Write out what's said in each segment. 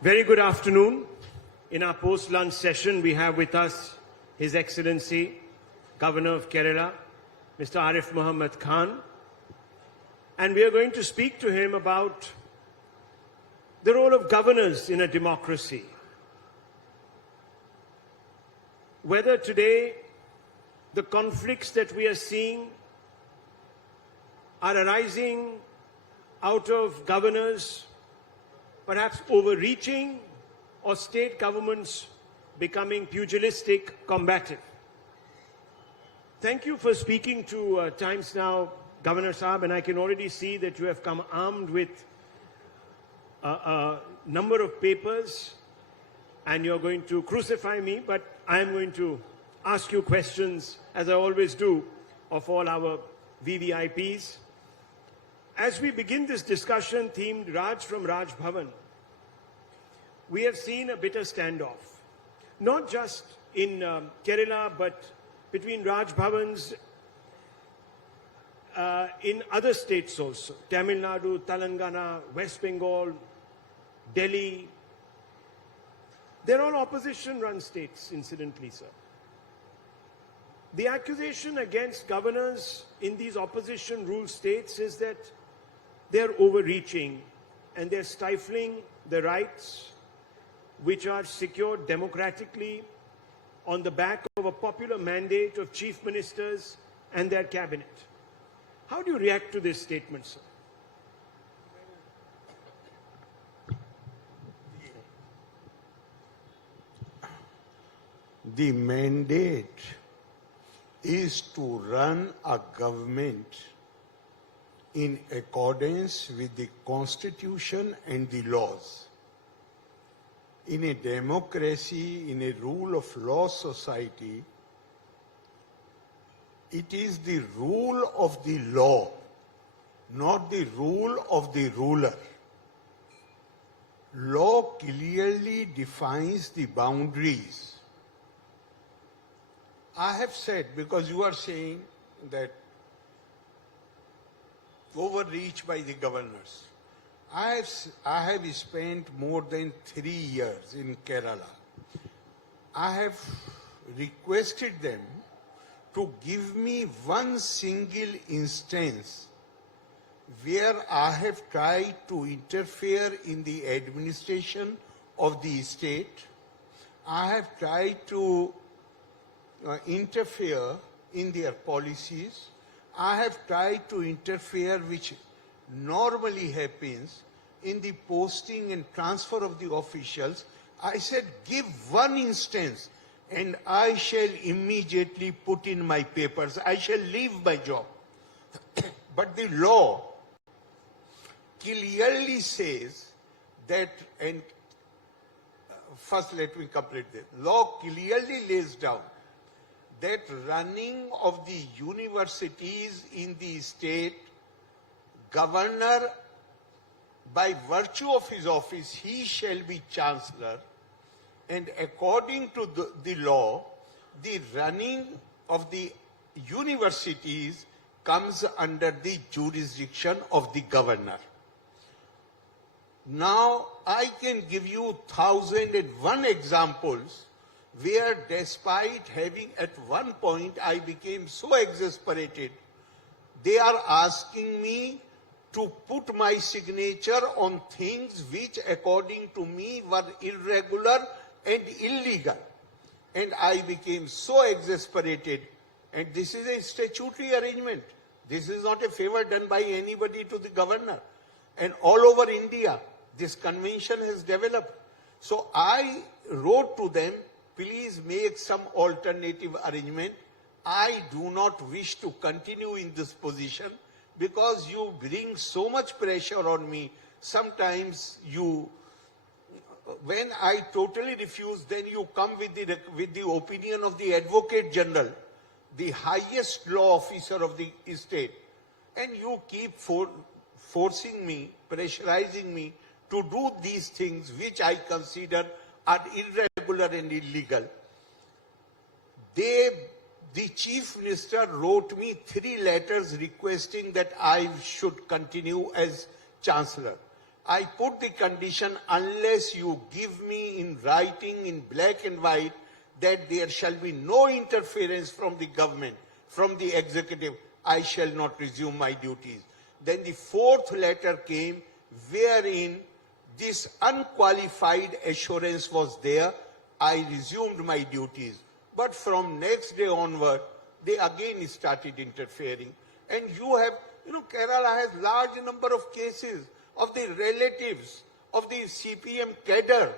Very good afternoon. In our post-lunch session, we have with us His Excellency, Governor of Kerala, Mr. Arif Mohammad Khan. And we are going to speak to him about the role of governors in a democracy. Whether today the conflicts that we are seeing are arising out of governors perhaps overreaching or state governments becoming pugilistic, combative. Thank you for speaking to Times Now, Governor Saab, and I can already see that you have come armed with a number of papers and you're going to crucify me, but I am going to ask you questions, as I always do, of all our VVIPs. As we begin this discussion themed Raj from Raj Bhavan, we have seen a bitter standoff, not just in Kerala, but between Raj Bhavans in other states also. Tamil Nadu, Telangana, West Bengal, Delhi. They're all opposition-run states, incidentally, sir. The accusation against governors in these opposition-ruled states is that they're overreaching and they're stifling the rights which are secured democratically on the back of a popular mandate of chief ministers and their cabinet. How do you react to this statement, sir? The mandate is to run a government in accordance with the Constitution and the laws. In a democracy, in a rule of law society, it is the rule of the law, not the rule of the ruler. Law clearly defines the boundaries. I have said, because you are saying that overreach by the governors. I have spent more than 3 years in Kerala. I have requested them to give me one single instance where I have tried to interfere in the administration of the state. I have tried to interfere in their policies. I have tried to interfere, which normally happens, in the posting and transfer of the officials. I said, give one instance and I shall immediately put in my papers. I shall leave my job. But the law clearly says that, and first let me complete this. Law clearly lays down that running of the universities in the state, governor, by virtue of his office, he shall be chancellor, and according to the law, the running of the universities comes under the jurisdiction of the governor. Now, I can give you 1,001 examples where, despite having at one point I became so exasperated, they are asking me to put my signature on things which according to me were irregular and illegal. And I became so exasperated. And this is a statutory arrangement. This is not a favor done by anybody to the governor. And all over India, this convention has developed. So I wrote to them, please make some alternative arrangement. I do not wish to continue in this position because you bring so much pressure on me. Sometimes you, when I totally refuse, then you come with the opinion of the Advocate General, the highest law officer of the state, and you keep forcing me, pressurizing me to do these things which I consider are irregular and illegal. The Chief Minister wrote me 3 letters requesting that I should continue as Chancellor. I put the condition unless you give me in writing, in black and white, that there shall be no interference from the government, from the executive, I shall not resume my duties. Then the fourth letter came wherein this unqualified assurance was there. I resumed my duties. But from next day onward, they again started interfering. And you have, Kerala has large number of cases of the relatives of the CPM cadre.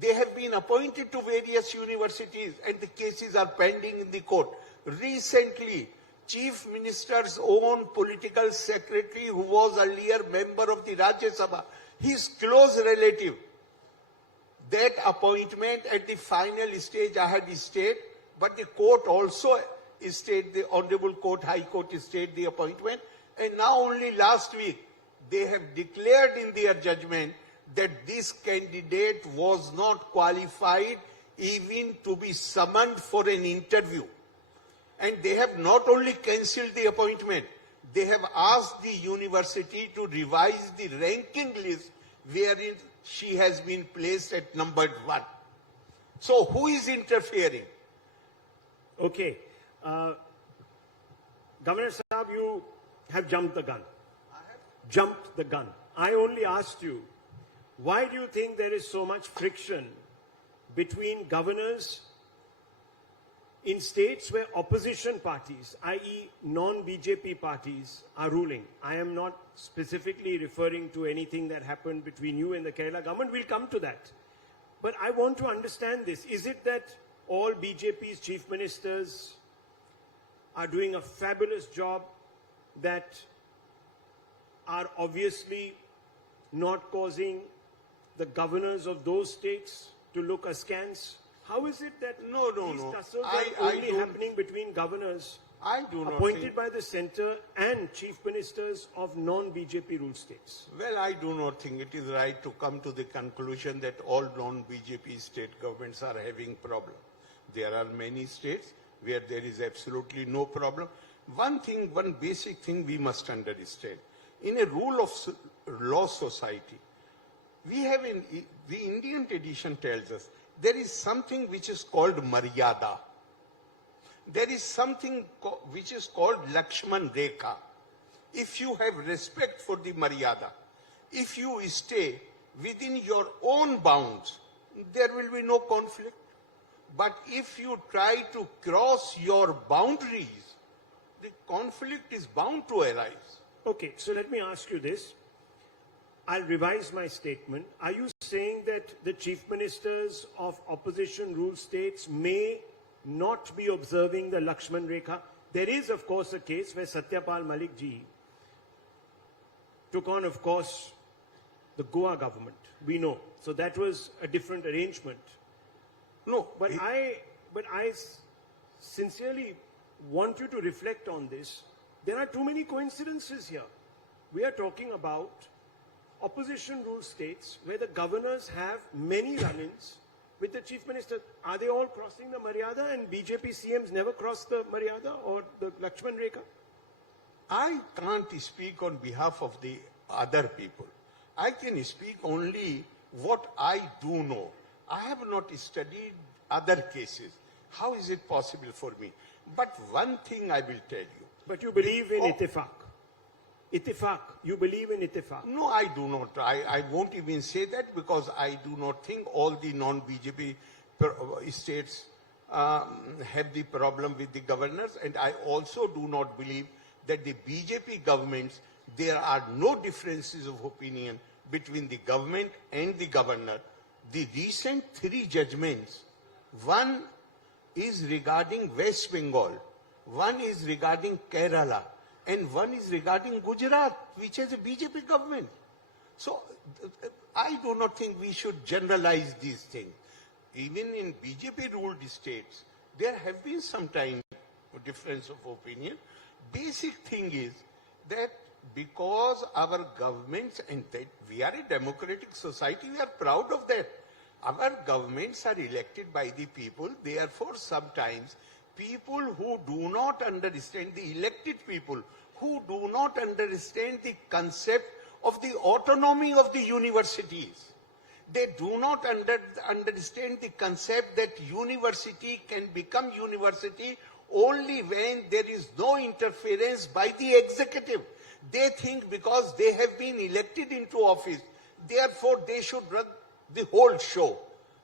They have been appointed to various universities and the cases are pending in the court. Recently, Chief Minister's own political secretary, who was earlier member of the Rajya Sabha, his close relative, that appointment at the final stage I had stayed, but the court also stayed, the Honorable Court, High Court stayed the appointment, and now only last week they have declared in their judgment that this candidate was not qualified even to be summoned for an interview. And they have not only cancelled the appointment, they have asked the university to revise the ranking list wherein she has been placed at number 1. So who is interfering? Okay. Governor Sahab, you have jumped the gun. Jumped the gun. I only asked you, why do you think there is so much friction between governors in states where opposition parties, i.e. non-BJP parties, are ruling? I am not specifically referring to anything that happened between you and the Kerala government. We'll come to that. But I want to understand this. Is it that all BJP's chief ministers are doing a fabulous job that are obviously not causing the governors of those states to look askance? How is it that these tussles are only happening between governors appointed by the centre and chief ministers of non-BJP ruled states? Well, I do not think it is right to come to the conclusion that all non-BJP state governments are having problem. There are many states where there is absolutely no problem. One basic thing we must understand. In a rule of law society, the Indian tradition tells us there is something which is called maryada. There is something which is called Lakshman Rekha. If you have respect for the maryada, if you stay within your own bounds, there will be no conflict. But if you try to cross your boundaries, the conflict is bound to arise. Okay, so let me ask you this. I'll revise my statement. Are you saying that the chief ministers of opposition ruled states may not be observing the Lakshman Rekha? There is, of course, a case where Satyapal Malik ji took on, of course, the Goa government. We know. So that was a different arrangement. No, but I sincerely want you to reflect on this. There are too many coincidences here. We are talking about opposition ruled states where the governors have many run-ins with the chief minister. Are they all crossing the Maryada and BJP CMs never cross the Maryada or the Lakshman Rekha? I can't speak on behalf of the other people. I can speak only what I do know. I have not studied other cases. How is it possible for me? But one thing I will tell you. But you believe in ittifaq. Ittifaq. You believe in ittifaq. No, I do not. I won't even say that because I do not think all the non-BJP states have the problem with the governors. And I also do not believe that the BJP governments, there are no differences of opinion between the government and the governor. The recent 3 judgments, one is regarding West Bengal, one is regarding Kerala, and one is regarding Gujarat, which has a BJP government. So I do not think we should generalize these things. Even in BJP-ruled states, there have been some time difference of opinion. Basic thing is that because our governments, and that we are a democratic society, we are proud of that. Our governments are elected by the people, therefore sometimes people who do not understand, the elected people, who do not understand the concept of the autonomy of the universities. They do not understand the concept that university can become university only when there is no interference by the executive. They think because they have been elected into office, therefore they should run the whole show.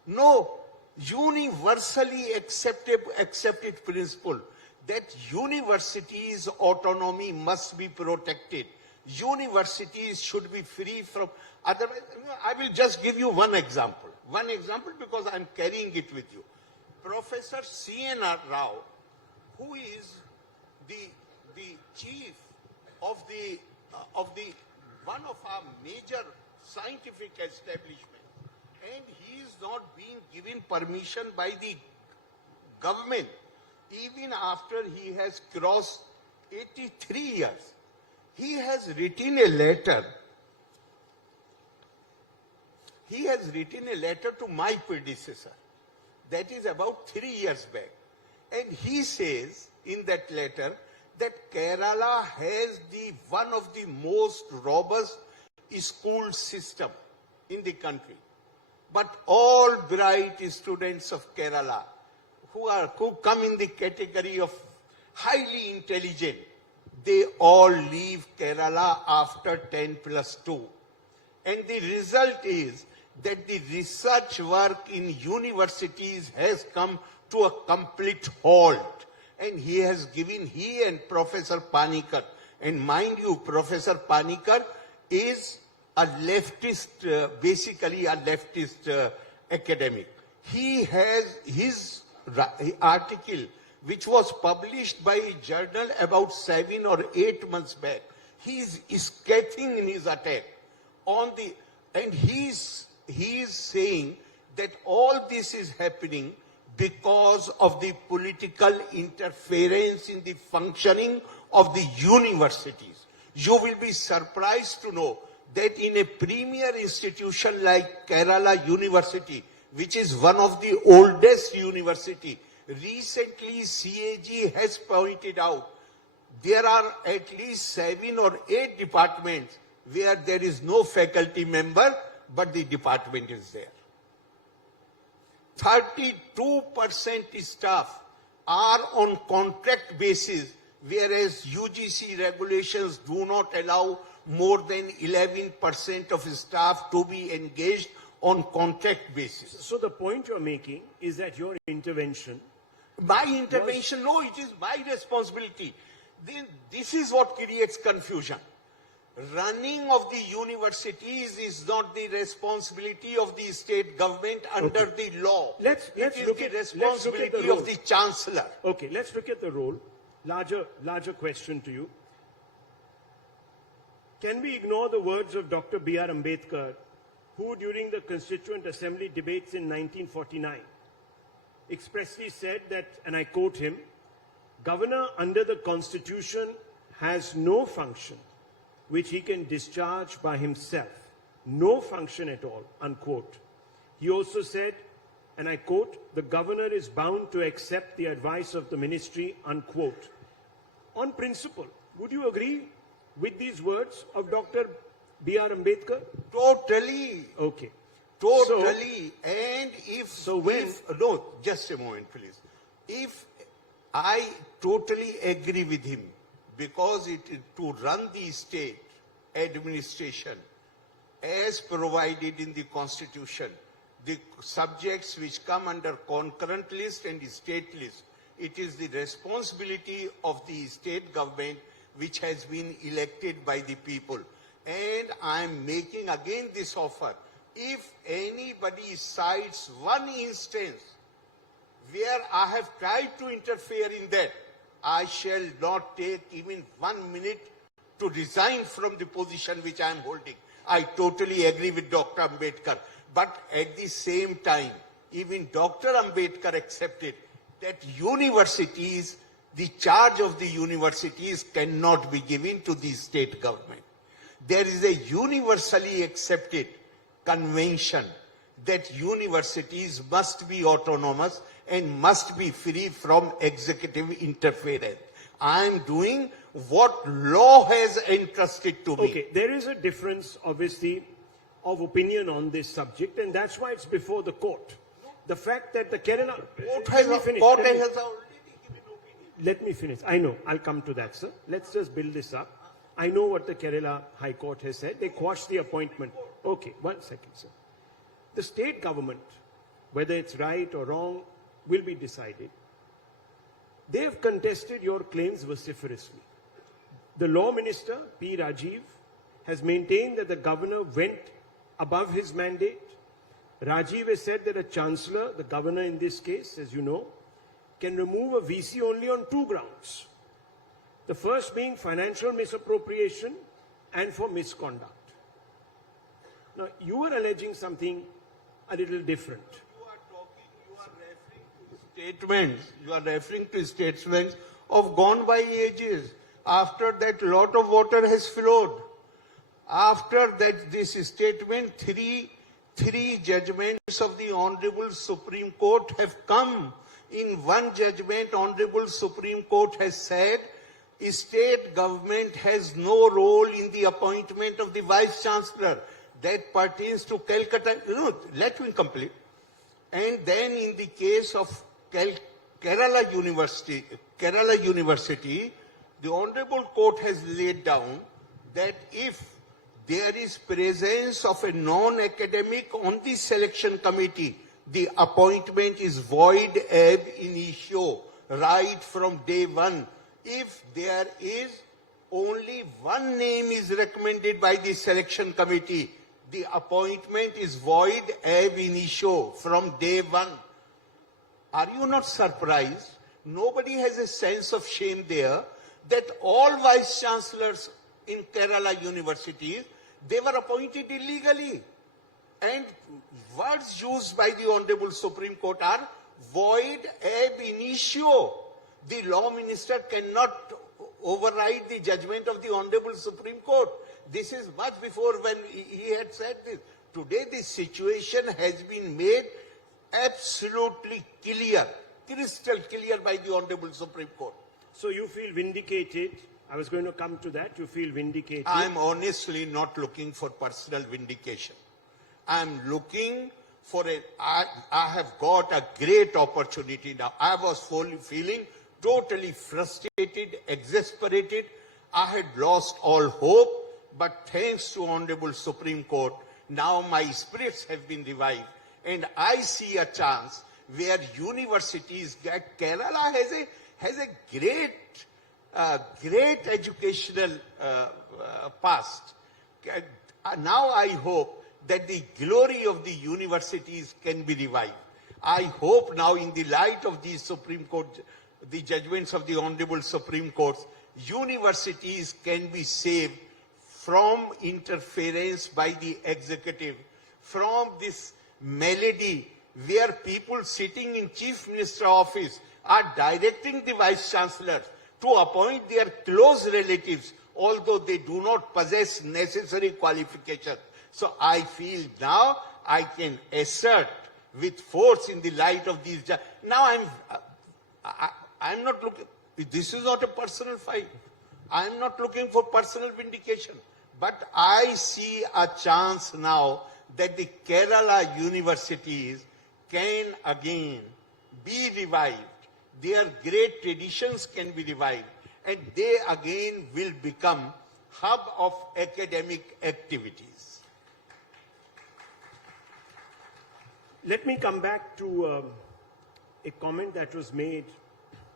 No, universally accepted principle that universities' autonomy must be protected. Universities should be free from otherwise. I will just give you one example. One example because I am carrying it with you. Professor C.N.R. Rao, who is the chief of one of our major scientific establishment, and he is not being given permission by the government even after he has crossed 83 years. He has written a letter. He has written a letter to my predecessor. That is about 3 years back. And he says in that letter that Kerala has one of the most robust school system in the country. But all bright students of Kerala who come in the category of highly intelligent, they all leave Kerala after 10+2. And the result is that the research work in universities has come to a complete halt. And he and Professor Panikkar, and mind you, Professor Panikkar is a leftist, basically a leftist academic. He has his article, which was published by a journal about 7 or 8 months back. He is scathing in his attack on and he is saying that all this is happening because of the political interference in the functioning of the universities. You will be surprised to know that in a premier institution like Kerala University, which is one of the oldest university, recently CAG has pointed out there are at least 7 or 8 departments where there is no faculty member, but the department is there. 32% staff are on contract basis, whereas UGC regulations do not allow more than 11% of staff to be engaged on contract basis. So the point you're making is that your intervention... My intervention, no, it is my responsibility. This is what creates confusion. Running of the universities is not the responsibility of the state government under the law. It is the responsibility of the chancellor. Okay, let's look at the role. Larger question to you. Can we ignore the words of Dr. B.R. Ambedkar, who during the Constituent Assembly debates in 1949 expressly said that, and I quote him, "Governor under the Constitution has no function which he can discharge by himself, no function at all," unquote. He also said, and I quote, "The governor is bound to accept the advice of the ministry," unquote. On principle, would you agree with these words of Dr. B.R. Ambedkar? Totally. Okay. Totally. And no, just a moment, please. If I totally agree with him, because to run the state administration as provided in the Constitution, the subjects which come under concurrent list and the state list, it is the responsibility of the state government which has been elected by the people. And I am making again this offer. If anybody cites one instance where I have tried to interfere in that, I shall not take even 1 minute to resign from the position which I am holding. I totally agree with Dr. Ambedkar. But at the same time, even Dr. Ambedkar accepted that universities, the charge of the universities cannot be given to the state government. There is a universally accepted convention that universities must be autonomous and must be free from executive interference. I am doing what law has entrusted to me. Okay, there is a difference, obviously, of opinion on this subject, and that's why it's before the court. The fact that the Kerala... Court has already given opinion. Let me finish. I know. I'll come to that, sir. Let's just build this up. I know what the Kerala High Court has said. They quashed the appointment. Okay, 1 second, sir. The state government, whether it's right or wrong, will be decided. They have contested your claims vociferously. The law minister, P. Rajiv, has maintained that the governor went above his mandate. Rajiv has said that a chancellor, the governor in this case, as you know, can remove a VC only on 2 grounds. The first being financial misappropriation and for misconduct. Now, you are alleging something a little different. You are referring to statements of gone by ages. After that, lot of water has flowed. After that, this statement, three judgments of the Honorable Supreme Court have come. In one judgment, Honorable Supreme Court has said, state government has no role in the appointment of the Vice Chancellor. That pertains to Calcutta. No, let me complete. And then in the case of Kerala University, the Honorable Court has laid down that if there is presence of a non-academic on the selection committee, the appointment is void ab initio, right from day one. If there is only one name is recommended by the selection committee, the appointment is void ab initio from day one. Are you not surprised? Nobody has a sense of shame there that all vice chancellors in Kerala universities, they were appointed illegally. And words used by the Honorable Supreme Court are void ab initio. The law minister cannot override the judgment of the Honorable Supreme Court. This is much before when he had said this. Today the situation has been made absolutely clear, crystal clear by the Honorable Supreme Court. So you feel vindicated. I was going to come to that. You feel vindicated. I am honestly not looking for personal vindication. I am looking for I have got a great opportunity now. I was feeling totally frustrated, exasperated. I had lost all hope. But thanks to Honorable Supreme Court, now my spirits have been revived. And I see a chance where universities get, Kerala has a great educational past. Now I hope that the glory of the universities can be revived. I hope now in the light of the Supreme Court, the judgments of the Honorable Supreme Court, universities can be saved from interference by the executive, from this melody where people sitting in Chief Minister office are directing the Vice Chancellor to appoint their close relatives, although they do not possess necessary qualifications. So I feel now I can assert with force in the light of these. Now I'm not looking, this is not a personal fight. I'm not looking for personal vindication. But I see a chance now that the Kerala universities can again be revived. Their great traditions can be revived. And they again will become hub of academic activities. Let me come back to a comment that was made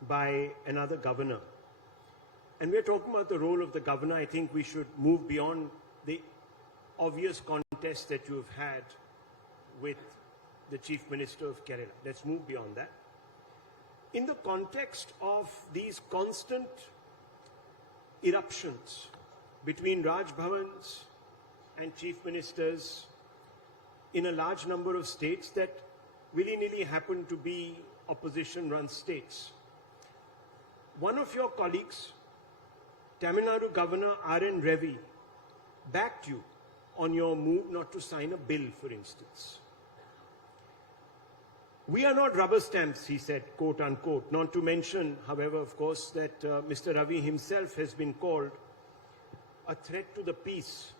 by another governor. And we're talking about the role of the governor. I think we should move beyond the obvious contest that you've had with the Chief Minister of Kerala. Let's move beyond that. In the context of these constant eruptions between Raj Bhavans and Chief Ministers in a large number of states that willy-nilly happen to be opposition-run states, one of your colleagues, Tamil Nadu Governor R.N. Ravi, backed you on your move not to sign a bill, for instance. We are not rubber stamps, he said, quote unquote. Not to mention, however, of course, that Mr. Ravi himself has been called a threat to the peace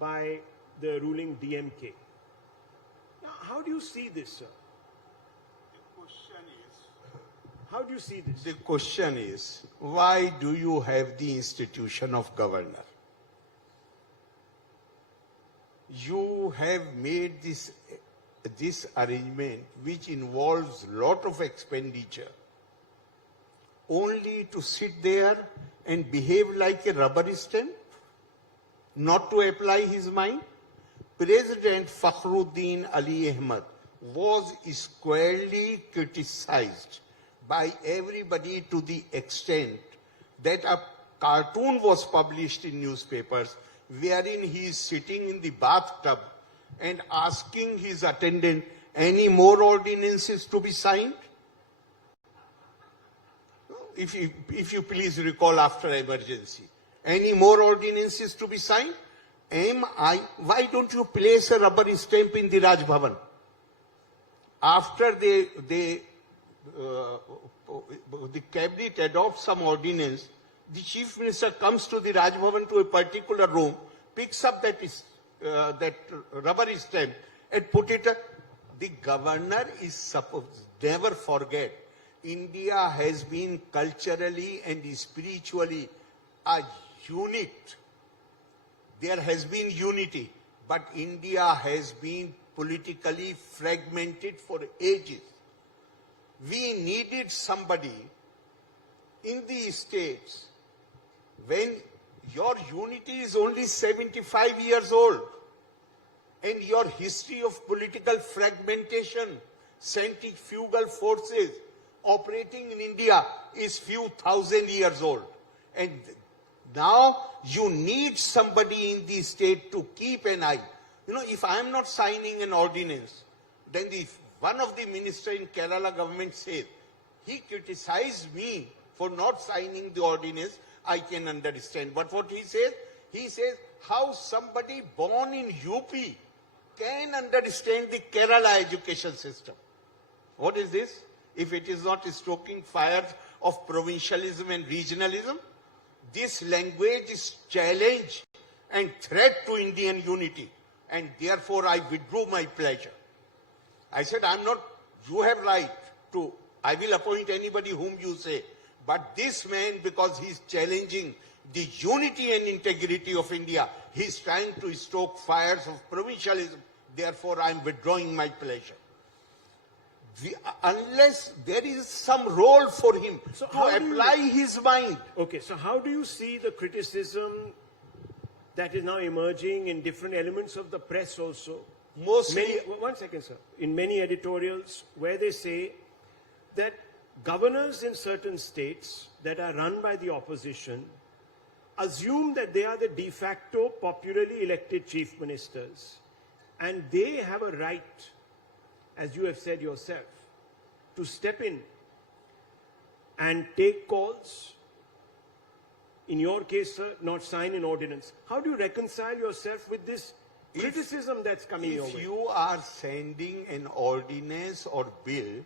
by the ruling DMK. Now, how do you see this, sir? How do you see this? The question is, why do you have the institution of governor? You have made this arrangement, which involves lot of expenditure, only to sit there and behave like a rubber stamp, not to apply his mind. President Fakhruddin Ali Ahmad was squarely criticized by everybody to the extent that a cartoon was published in newspapers wherein he is sitting in the bathtub and asking his attendant, any more ordinances to be signed? If you please recall after emergency, any more ordinances to be signed? Why don't you place a rubber stamp in the Raj Bhavan? After the cabinet adopts some ordinance, the chief minister comes to the Raj Bhavan to a particular room, picks up that rubber stamp and put it. The governor is supposed, never forget, India has been culturally and spiritually a unit. There has been unity, but India has been politically fragmented for ages. We needed somebody in the states when your unity is only 75 years old and your history of political fragmentation, centrifugal forces operating in India is few thousand years old. And now you need somebody in the state to keep an eye. You know, if I am not signing an ordinance, then one of the ministers in Kerala government says, he criticized me for not signing the ordinance, I can understand. But what he says, how somebody born in UP can understand the Kerala education system. What is this? If it is not stoking fires of provincialism and regionalism, this language is challenge and threat to Indian unity. And therefore I withdrew my pleasure. I said, you have right to, I will appoint anybody whom you say. But this man, because he is challenging the unity and integrity of India, he is trying to stoke fires of provincialism. Therefore, I am withdrawing my pleasure. Unless there is some role for him to apply his mind. Okay, so how do you see the criticism that is now emerging in different elements of the press also? One second, sir. In many editorials where they say that governors in certain states that are run by the opposition assume that they are the de facto popularly elected chief ministers and they have a right, as you have said yourself, to step in and take calls. In your case, sir, not sign an ordinance. How do you reconcile yourself with this criticism that's coming your way? If you are sending an ordinance or bill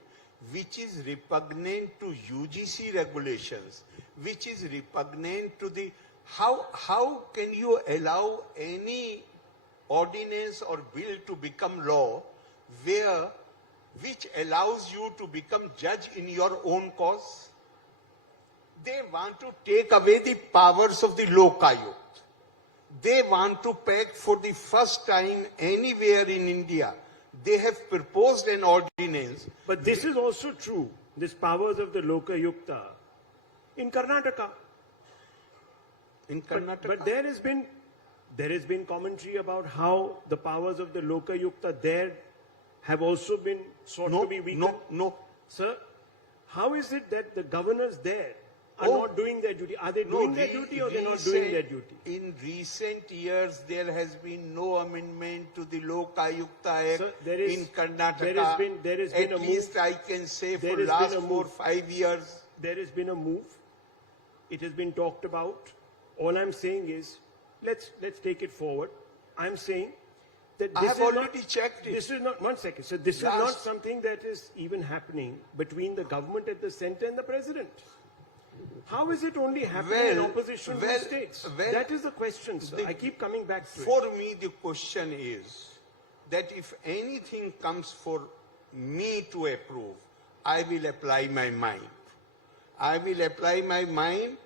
which is repugnant to UGC regulations, which is repugnant to the... How can you allow any ordinance or bill to become law which allows you to become judge in your own cause? They want to take away the powers of the Lokayukt. They want to pack for the first time anywhere in India. They have proposed an ordinance. But this is also true, this powers of the Lokayukta, in Karnataka. In Karnataka. But there has been commentary about how the powers of the Lokayukta there have also been sought to be weakened. No. Sir, how is it that the governors there are not doing their duty? Are they doing their duty or they're not doing their duty? In recent years, there has been no amendment to the Lokayukta Act. Sir, in Karnataka. There has been At a least move. I can say for the last 4 or 5 years. There has been a move. It has been talked about. All I'm saying is, let's take it forward. I'm saying that I this have is already checked it. This is not, one second, so this is not something that is even happening between the government at the center and the president. How is it only happening in opposition states? That is the question, sir. I keep coming back to it. For me, the question is that if anything comes for me to approve, I will apply my mind. I will apply my mind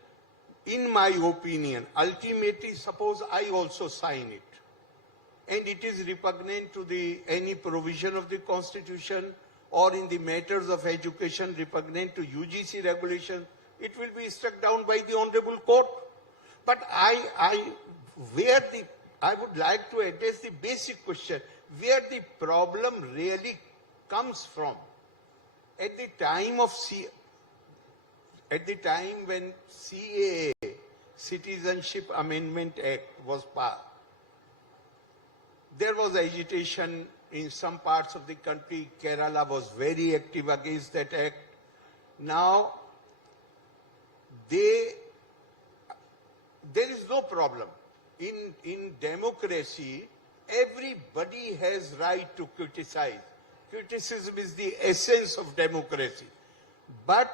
in my opinion. Ultimately, suppose I also sign it, and it is repugnant to any provision of the Constitution, or in the matters of education repugnant to UGC regulation, it will be struck down by the Honorable Court. But I would like to address the basic question, where the problem really comes from. At the time when CAA, Citizenship Amendment Act, was passed, there was agitation in some parts of the country. Kerala was very active against that act. Now, there is no problem. In democracy, everybody has right to criticize. Criticism is the essence of democracy. But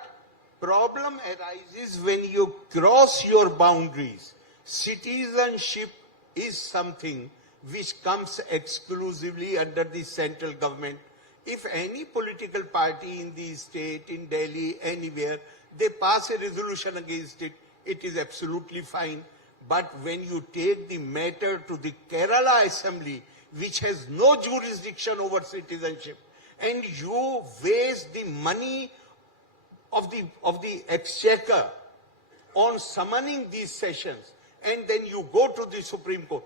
problem arises when you cross your boundaries. Citizenship is something which comes exclusively under the central government. If any political party in the state, in Delhi, anywhere, they pass a resolution against it, it is absolutely fine. But when you take the matter to the Kerala Assembly, which has no jurisdiction over citizenship, and you waste the money of the exchequer on summoning these sessions, and then you go to the Supreme Court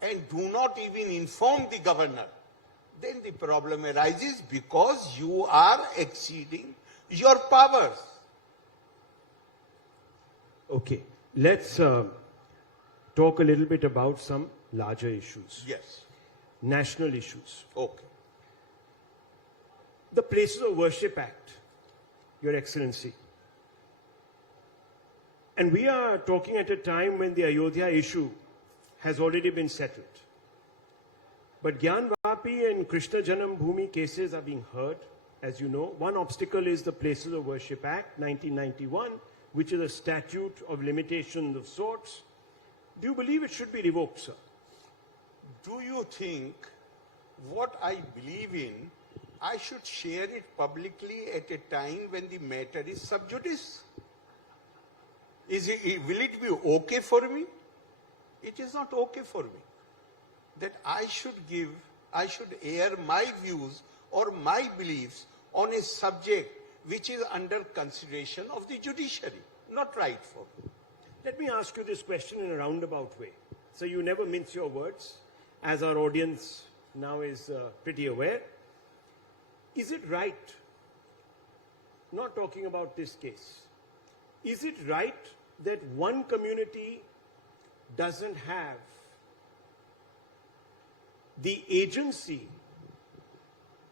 and do not even inform the governor, then the problem arises because you are exceeding your powers. Okay, let's talk a little bit about some larger issues. Yes. National issues. Okay. The Places of Worship Act, Your Excellency. And we are talking at a time when the Ayodhya issue has already been settled. But Gyan Vapi and Krishna Janam Bhoomi cases are being heard, as you know. One obstacle is the Places of Worship Act, 1991, which is a statute of limitations of sorts. Do you believe it should be revoked, sir? Do you think what I believe in, I should share it publicly at a time when the matter is sub judice? Will it be okay for me? It is not okay for me. That I should air my views or my beliefs on a subject which is under consideration of the judiciary. Not right for me. Let me ask you this question in a roundabout way. So you never mince your words, as our audience now is pretty aware. Is it right, not talking about this case, is it right that one community doesn't have the agency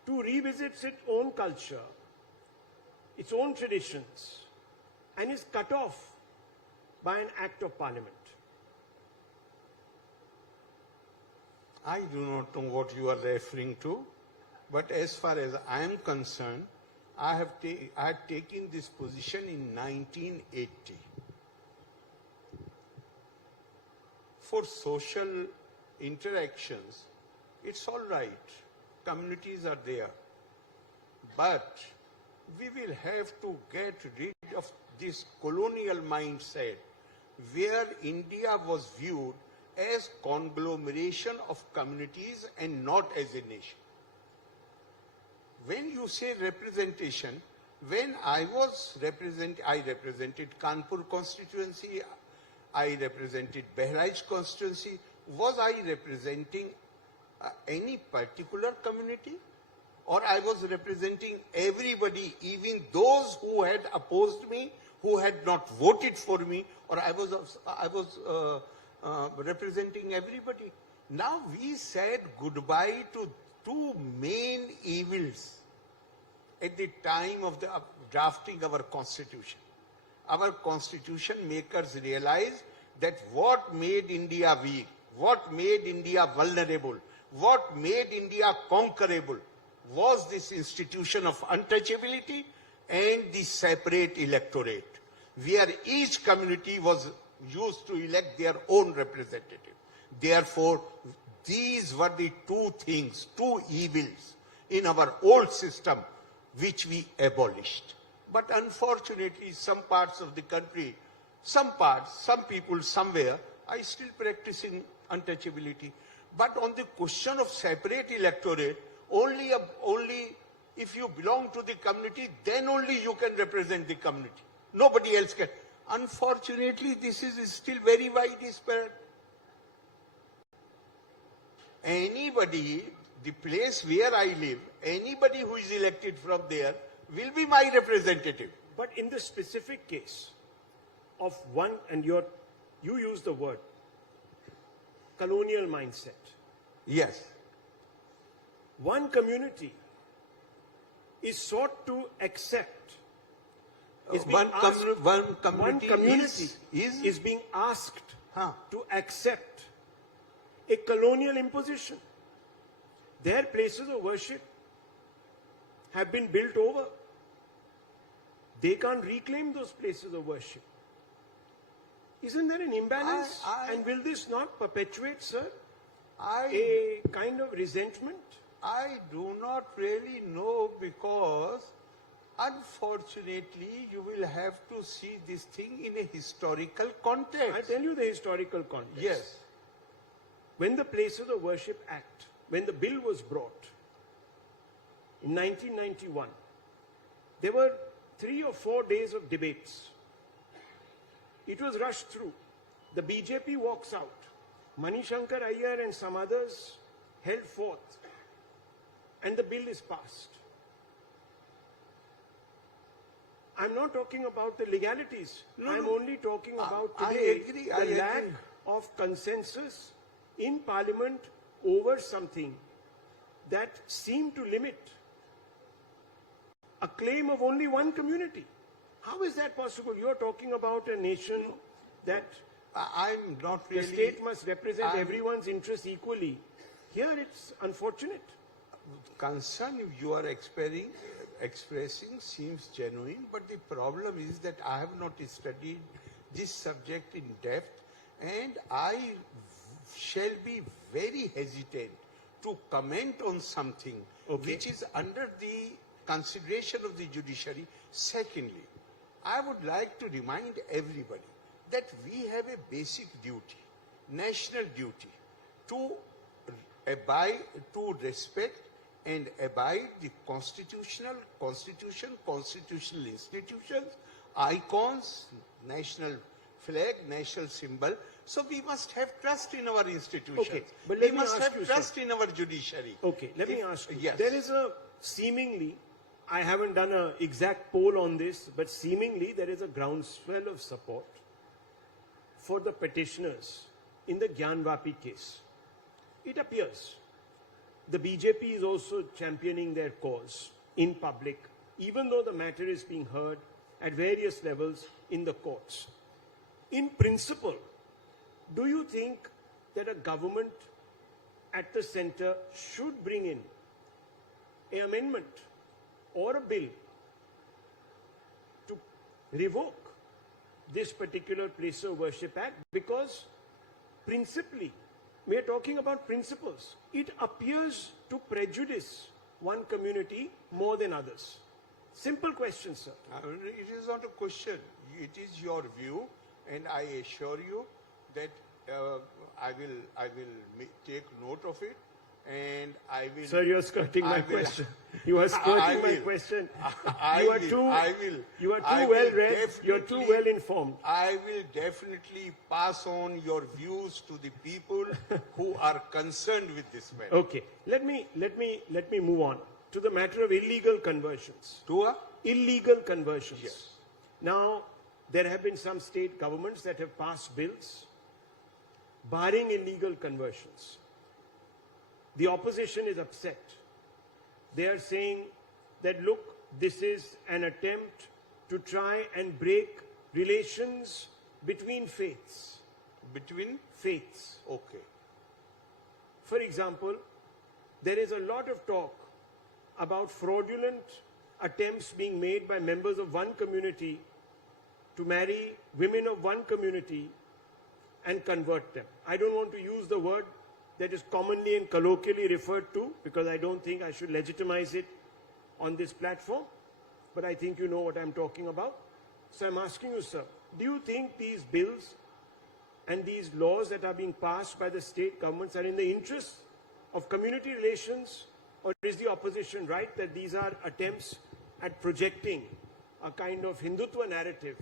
to revisit its own culture, its own traditions, and is cut off by an act of parliament? I do not know what you are referring to, but as far as I am concerned, I had taken this position in 1980. For social interactions, it's all right. Communities are there. But we will have to get rid of this colonial mindset where India was viewed as conglomeration of communities and not as a nation. When you say representation, when I represented Kanpur constituency, I represented Bahraich constituency. Was I representing any particular community? Or I was representing everybody, even those who had opposed me, who had not voted for me, or I was representing everybody. Now we said goodbye to two main evils at the time of drafting our constitution. Our constitution makers realized that what made India weak, what made India vulnerable, what made India conquerable was this institution of untouchability and the separate electorate, where each community was used to elect their own representative. Therefore, these were the two things, two evils in our old system which we abolished. But unfortunately, some parts of the country, some people somewhere are still practicing untouchability. But on the question of separate electorate, only if you belong to the community, then only you can represent the community. Nobody else can. Unfortunately, this is still very widespread. Anybody, the place where I live, anybody who is elected from there will be my representative. But in the specific case of one, and you use the word colonial mindset. Yes. One community is sought to accept. One community is being asked Huh. to accept a colonial imposition. Their places of worship have been built over. They can't reclaim those places of worship. Isn't there an imbalance? And will this not perpetuate, sir, a kind of resentment? I do not really know, because unfortunately you will have to see this thing in a historical context. I'll tell you the historical context. Yes. When the Places of Worship Act, when the bill was brought in 1991, there were 3 or 4 days of debates. It was rushed through. The BJP walks out. Manishankar Iyer and some others held forth, and the bill is passed. I'm not talking about the legalities. I'm only talking about today the lack of consensus in Parliament over something that seemed to limit a claim of only one community. How is that possible? You're talking about a nation that I'm not really... the state must represent everyone's interests equally. Here it's unfortunate. Concern you are expressing seems genuine, but the problem is that I have not studied this subject in depth, and I shall be very hesitant to comment on something which is under the consideration of the judiciary. Secondly, I would like to remind everybody that we have a basic duty, national duty, to respect and abide the constitutional institutions, icons, national flag, national symbol. So we must have trust in our institutions. Okay, but let we me must ask have you, trust in our judiciary. Okay, let me ask you. Yes. There is a seemingly, I haven't done an exact poll on this, but seemingly there is a groundswell of support for the petitioners in the Gyanvapi case. It appears the BJP is also championing their cause in public, even though the matter is being heard at various levels in the courts. In principle, do you think that a government at the center should bring in an amendment or a bill to revoke this particular Place of Worship Act? Because principally, we are talking about principles. It appears to prejudice one community more than others. Simple question, sir. It is not a question. It is your view, and I assure you that I will take note of it, and I will... Sir, you are skirting my question. You are skirting my question. You are too well read. You are too well informed. I will definitely pass on your views to the people who are concerned with this matter. Okay. Let me move on to the matter of illegal conversions. To a? Illegal conversions. Yes. Now, there have been some state governments that have passed bills barring illegal conversions. The opposition is upset. They are saying that, look, this is an attempt to try and break relations between faiths. Between? Faiths. Okay. For example, there is a lot of talk about fraudulent attempts being made by members of one community to marry women of one community and convert them. I don't want to use the word that is commonly and colloquially referred to, because I don't think I should legitimize it on this platform, but I think you know what I'm talking about. So I'm asking you, sir, do you think these bills and these laws that are being passed by the state governments are in the interest of community relations, or is the opposition right that these are attempts at projecting a kind of Hindutva narrative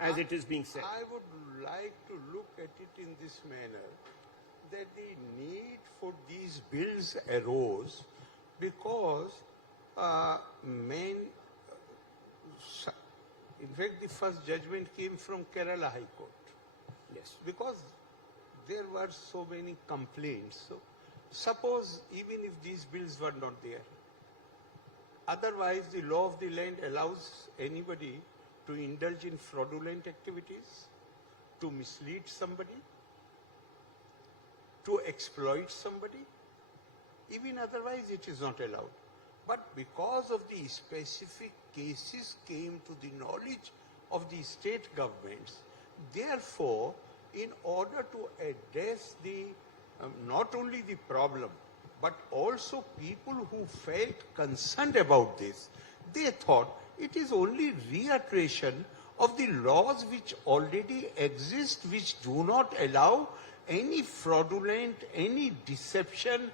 as it is being said? I would like to look at it in this manner, that the need for these bills arose because in fact, the first judgment came from Kerala High Court. Yes. Because there were so many complaints. So suppose even if these bills were not there, otherwise the law of the land allows anybody to indulge in fraudulent activities, to mislead somebody, to exploit somebody. Even otherwise it is not allowed. But because of the specific cases came to the knowledge of the state governments, therefore, in order to address the not only the problem, but also people who felt concerned about this, they thought it is only reiteration of the laws which already exist, which do not allow any fraudulent, any deception,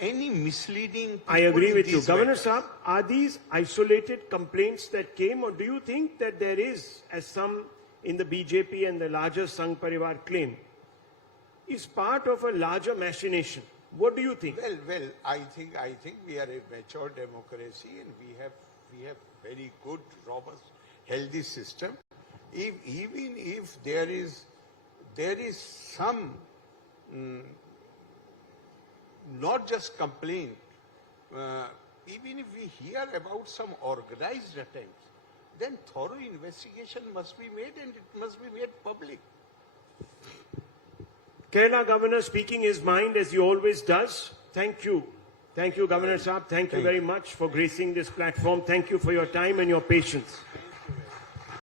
any misleading. I agree with you. Governor Saab, are these isolated complaints that came, or do you think that there is, as some in the BJP and the larger Sangh Parivar claim, is part of a larger machination? What do you think? Well, I think we are a mature democracy and we have very good, robust, healthy system. Even if there is some not just complaint, even if we hear about some organized attempts, then thorough investigation must be made and it must be made public. Kerala Governor speaking his mind as he always does. Thank you. Thank you, Governor Saab. Thank you very much for gracing this platform. Thank you for your time and your patience.